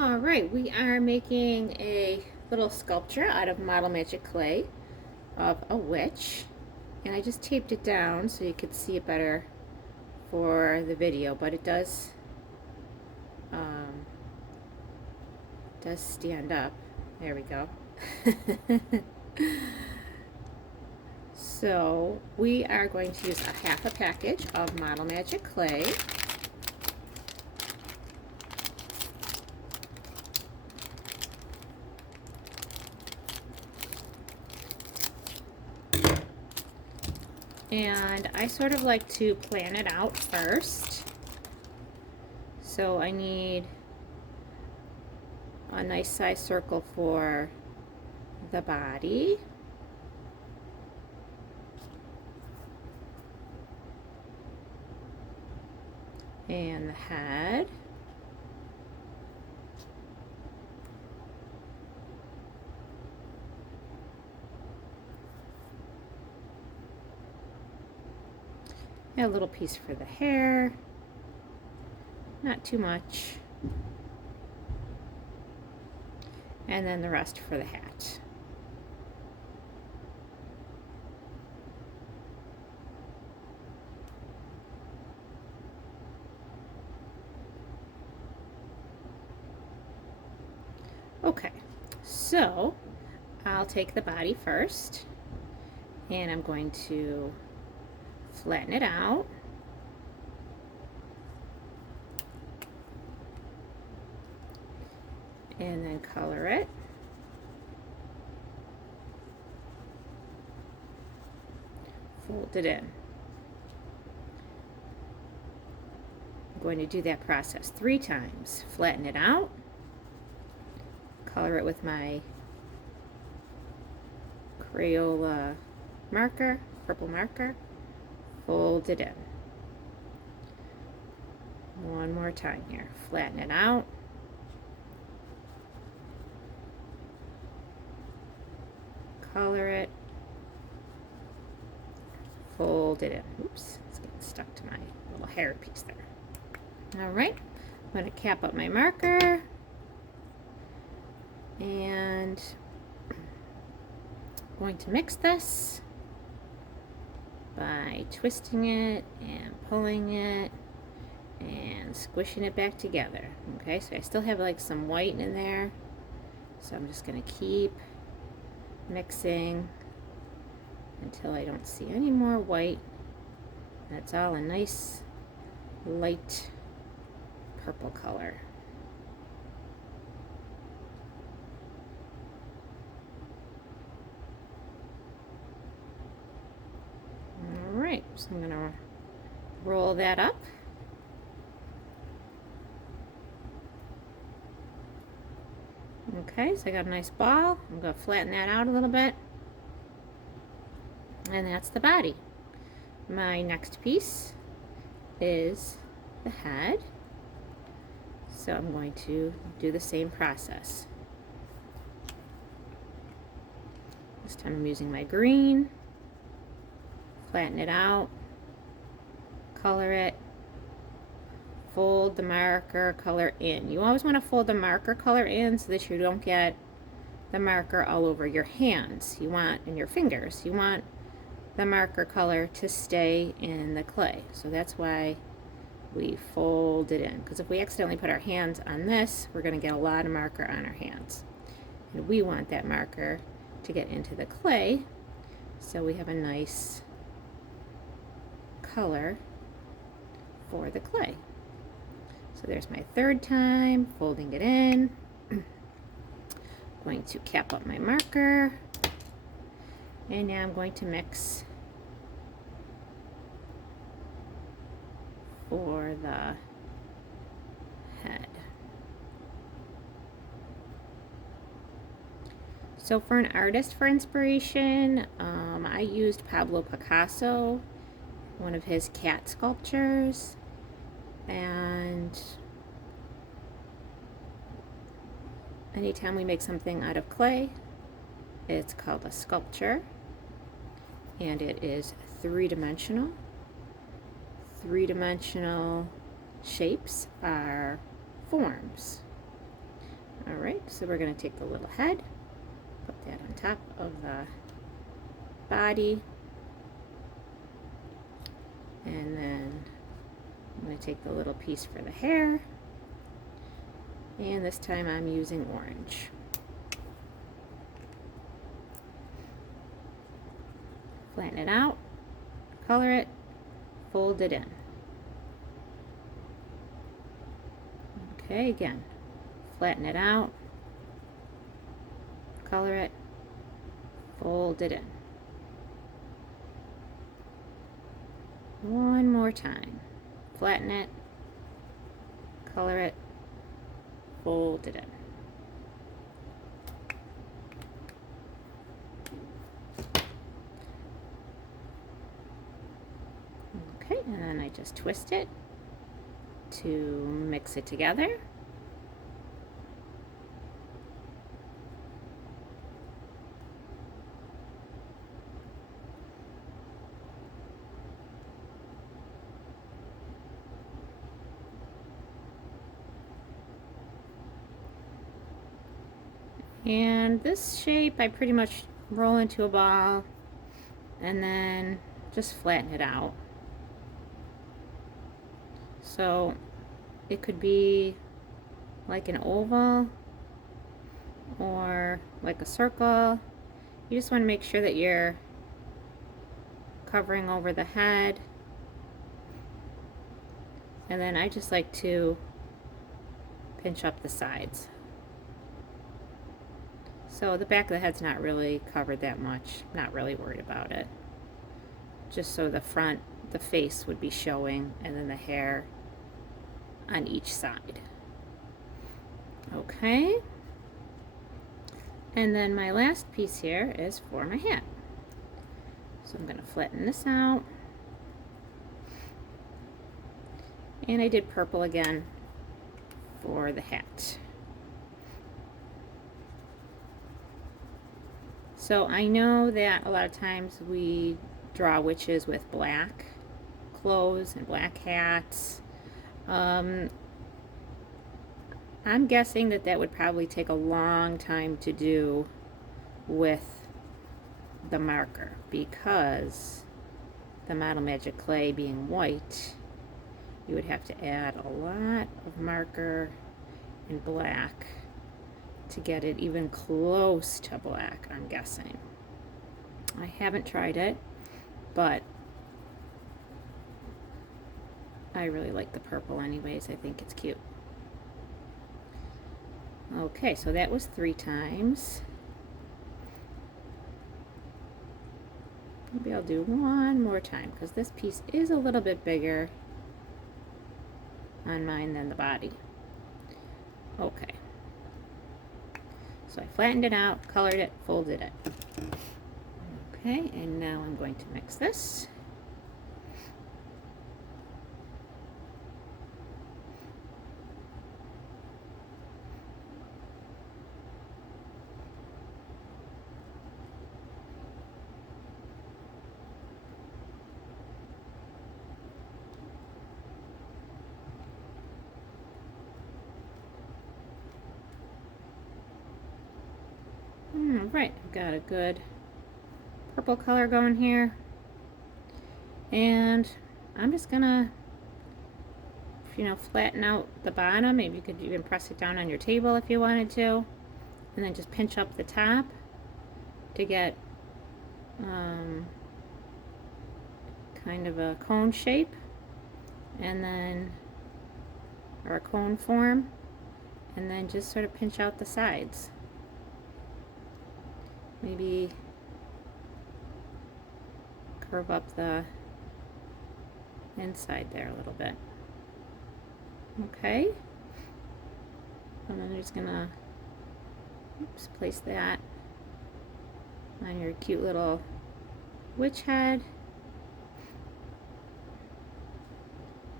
All right, we are making a little sculpture out of Model Magic clay of a witch, and I just taped it down so you could see it better for the video, but it does stand up. There we go. So we are going to use a half a package of Model Magic clay. And I sort of like to plan it out first. So I need a nice size circle for the body. And the head. And a little piece for the hair. Not too much. And then the rest for the hat. Okay, so I'll take the body first, and I'm going to flatten it out. And then color it. Fold it in. I'm going to do that process 3 times. Flatten it out. Color it with my Crayola marker, purple marker. Fold it in. One more time here. Flatten it out. Color it. Fold it in. Oops, it's getting stuck to my little hair piece there. All right, I'm going to cap up my marker. And I'm going to mix this by twisting it and pulling it and squishing it back together. Okay, so I still have like some white in there, so I'm just going to keep mixing until I don't see any more white. That's all a nice light purple color. Alright, so I'm going to roll that up. Okay, so I got a nice ball. I'm going to flatten that out a little bit. And that's the body. My next piece is the head. So I'm going to do the same process. This time I'm using my green. Flatten it out. Color it. Fold the marker color in. You always want to fold the marker color in so that you don't get the marker all over your hands. You want, in your fingers, you want the marker color to stay in the clay. So that's why we fold it in. Because if we accidentally put our hands on this, we're going to get a lot of marker on our hands. And we want that marker to get into the clay so we have a nice color for the clay. So there's my 3rd time, folding it in. Going to cap up my marker. And now I'm going to mix for the head. So for an artist for inspiration, I used Pablo Picasso, one of his cat sculptures, and anytime we make something out of clay, it's called a sculpture, and it is 3-dimensional. 3-dimensional shapes are forms. Alright, so we're going to take the little head, put that on top of the body, and then I'm going to take the little piece for the hair, and this time I'm using orange. Flatten it out, color it, fold it in. Okay, again, flatten it out, color it, fold it in. One more time. Flatten it, color it, fold it in. Okay, and then I just twist it to mix it together. And this shape I pretty much roll into a ball and then just flatten it out. So it could be like an oval or like a circle. You just want to make sure that you're covering over the head. And then I just like to pinch up the sides. So the back of the head's not really covered that much. Not really worried about it. Just so the front, the face would be showing, and then the hair on each side. Okay. And then my last piece here is for my hat. So I'm going to flatten this out. And I did purple again for the hat. So I know that a lot of times we draw witches with black clothes and black hats. I'm guessing that that would probably take a long time to do with the marker, because the Model Magic clay being white, you would have to add a lot of marker in black to get it even close to black, I'm guessing. I haven't tried it, but I really like the purple anyways. I think it's cute. Okay, so that was 3 times. Maybe I'll do one more time because this piece is a little bit bigger on mine than the body. Okay. So I flattened it out, colored it, folded it. Okay, and now I'm going to mix this. Right, I've got a good purple color going here, and I'm just gonna, flatten out the bottom. Maybe you could even press it down on your table if you wanted to, and then just pinch up the top to get kind of a cone shape, and then, or a cone form, and then just sort of pinch out the sides. Maybe curve up the inside there a little bit. Okay. And then I'm just gonna place that on your cute little witch head.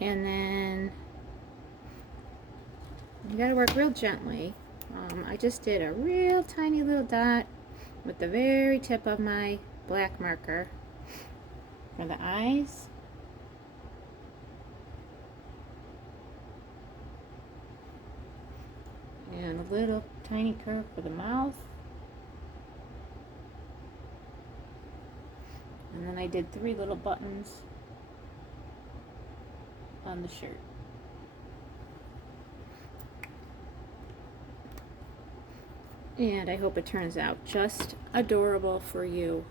And then you gotta work real gently. I just did a real tiny little dot with the very tip of my black marker for the eyes. And a little tiny curve for the mouth. And then I did 3 little buttons on the shirt. And I hope it turns out just adorable for you.